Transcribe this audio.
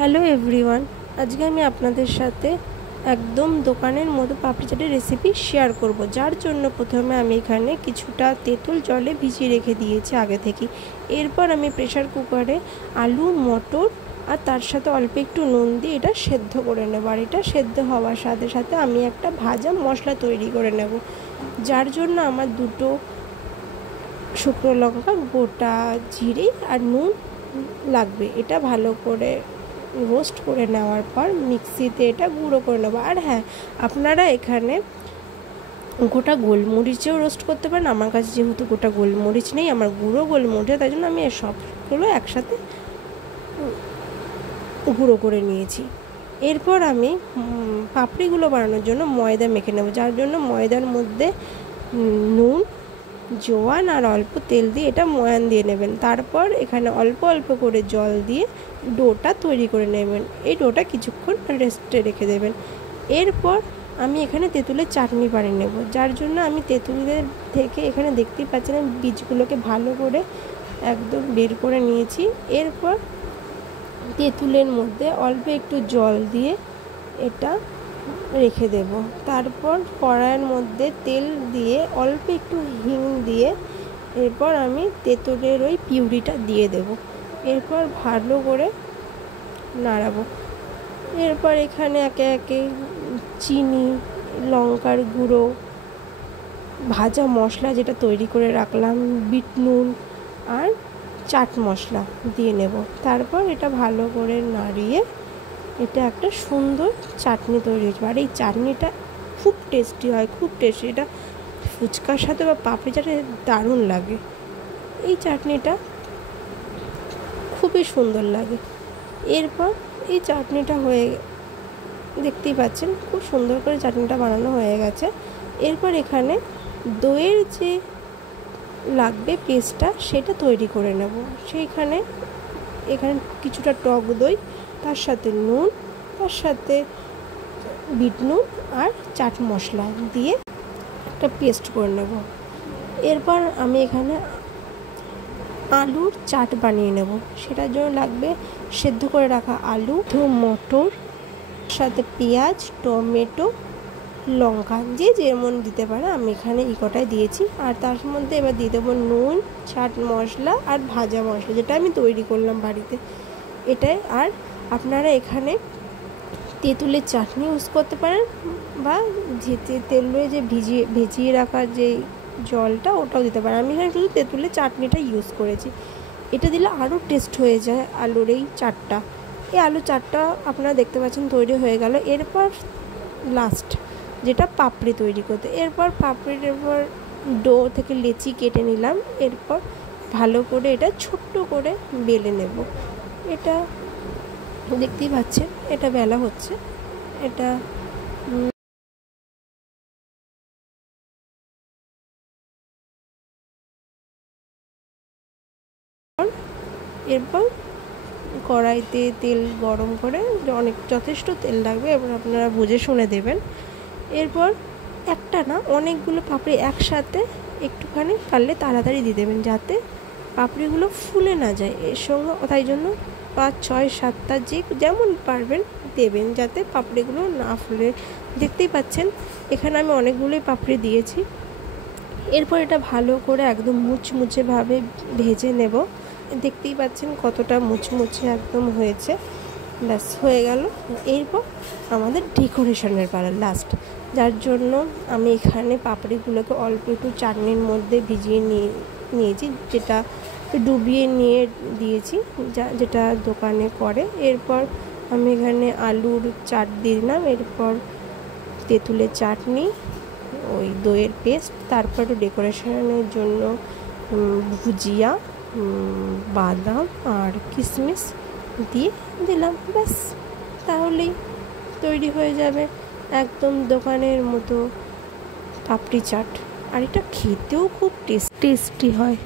Hello everyone, আজকে আমি আপনাদের সাথে একদম দোকানের মতো পাপড়ি চাটের রেসিপি শেয়ার করব। যার জন্য প্রথমে আমি এখানে কিছুটা তেঁতুল জলে ভিজিয়ে রেখে দিয়েছি আগে থেকে। এরপর আমি প্রেসার কুকারে আলু, মটর আর তার সাথে অল্প একটু নুন দিয়ে এটা সেদ্ধ করে নেব। আর এটা সেদ্ধ হওয়ার সাথে সাথে আমি একটা ভাজা মশলা তৈরি করে নেব, যার জন্য আমার দুটো শুকনো লঙ্কা, গোটা জিরে আর নুন লাগবে। এটা ভালো করে রোস্ট করে নেওয়ার পর মিক্সিতে এটা গুঁড়ো করে নেবো। আর হ্যাঁ, আপনারা এখানে গোটা গোলমরিচেও রোস্ট করতে পারেন। আমার কাছে যেহেতু গোটা গোলমরিচ নেই, আমার গুঁড়ো গোলমরিচ, তাই জন্য আমি সবগুলো একসাথে গুঁড়ো করে নিয়েছি। এরপর আমি পাপড়িগুলো বানানোর জন্য ময়দা মেখে নেব, যার জন্য ময়দার মধ্যে নুন, জোয়ান আর অল্প তেল দিয়ে এটা ময়ান দিয়ে নেবেন। তারপর এখানে অল্প অল্প করে জল দিয়ে ডোটা তৈরি করে নেবেন। এই ডোটা কিছুক্ষণ রেস্টে রেখে দেবেন। এরপর আমি এখানে তেঁতুলের চাটনি বানিয়ে নেব, যার জন্য আমি তেঁতুলের থেকে এখানে দেখতেই পাচ্ছেন আমি বীজগুলোকে ভালো করে একদম বের করে নিয়েছি। এরপর তেঁতুলের মধ্যে অল্প একটু জল দিয়ে এটা রেখে দেব। তারপর কড়াইয়ের মধ্যে তেল দিয়ে অল্প একটু হিং দিয়ে এরপর আমি তেঁতুলের ওই পিউরিটা দিয়ে দেব। এরপর ভালো করে নাড়াবো। এরপর এখানে একে একে চিনি, লঙ্কার গুঁড়ো, ভাজা মশলা যেটা তৈরি করে রাখলাম, বিট নুন আর চাট মশলা দিয়ে নেব। তারপর এটা ভালো করে নাড়িয়ে এটা একটা সুন্দর চাটনি তৈরি হয়েছে। আর এই চাটনিটা খুব টেস্টি হয়, খুব টেস্টি। এটা ফুচকার সাথে বা পাপড়ি চাটে দারুণ লাগে। এই চাটনিটা খুবই সুন্দর লাগে। এরপর এই চাটনিটা দেখতেই পাচ্ছেন খুব সুন্দর করে চাটনিটা বানানো হয়ে গেছে। এরপর এখানে দইয়ের যে লাগবে পেস্টটা সেটা তৈরি করে নেব। এখানে কিছুটা টক দই, তার সাথে নুন, তার সাথে বিট নুন আর চাট মশলা দিয়ে একটা পেস্ট করে নেব। এরপর আমি এখানে আলুর চাট বানিয়ে নেব। সেটার জন্য লাগবে সেদ্ধ করে রাখা আলু, মটর, সাথে পেঁয়াজ, টমেটো, লঙ্কা, যে যেমন দিতে পারে। আমি এখানে এই কটাই দিয়েছি। আর তার মধ্যে এবার দিয়ে দেবো নুন, চাট মশলা আর ভাজা মশলা, যেটা আমি তৈরি করলাম বাড়িতে, এটাই। আর আপনারা এখানে তেঁতুলের চাটনি ইউজ করতে পারেন, বা তেলে যে ভিজিয়ে রাখার যে জলটা ওটাও দিতে পারেন। আমি এখানে শুধু তেঁতুলের চাটনিটা ইউজ করেছি। এটা দিলে আরও টেস্ট হয়ে যায় আলুর এই চাটটা। এই আলু চাটটা আপনারা দেখতে পাচ্ছেন তৈরি হয়ে গেল। এরপর লাস্ট যেটা পাপড়ি তৈরি করতে, এরপর পাপড়ির এরপর ডো থেকে লেচি কেটে নিলাম। এরপর ভালো করে এটা ছোট্ট করে বেলে নেব। এটা দেখতেই পাচ্ছেন এটা বেলা হচ্ছে। এটা এরপর কড়াইতে তেল গরম করে, যথেষ্ট তেল লাগবে, এবার আপনারা বুঝে শুনে দেবেন। এরপর একটা না অনেকগুলো পাপড়ি একসাথে একটুখানি পারলে তাড়াতাড়ি দিয়ে দেবেন, যাতে পাপড়িগুলো ফুলে না যায়। এর সঙ্গে তাই জন্য 5, 6, 7টা যেমন পারবেন দেবেন, যাতে পাপড়িগুলো না ফুলে। দেখতেই পাচ্ছেন এখানে আমি অনেকগুলোই পাপড়ি দিয়েছি। এরপর এটা ভালো করে একদম মুচমুচেভাবে ভেজে নেব। দেখতেই পাচ্ছেন কতটা মুচমুচে একদম হয়েছে। ব্যাস হয়ে গেল। এরপর আমাদের ডেকোরেশনের পালা লাস্ট, যার জন্য আমি এখানে পাপড়িগুলোকে অল্প একটু চাটনির মধ্যে ভিজিয়ে নিয়েছি, যেটা ডুবিয়ে নিয়ে দিয়েছি, যেটা দোকানে করে। এরপর আমি এখানে আলুর চাট দিয়ে দিলাম। এরপর তেঁতুলের চাটনি, ওই দইয়ের পেস্ট, তারপর ডেকোরেশনের জন্য ভুজিয়া, বাদাম আর কিশমিশ দিয়ে দিলাম। ব্যাস, তাহলেই তৈরি হয়ে যাবে একদম দোকানের মতো পাপড়ি চাট। আর এটা খেতেও খুব টেস্টি হয়।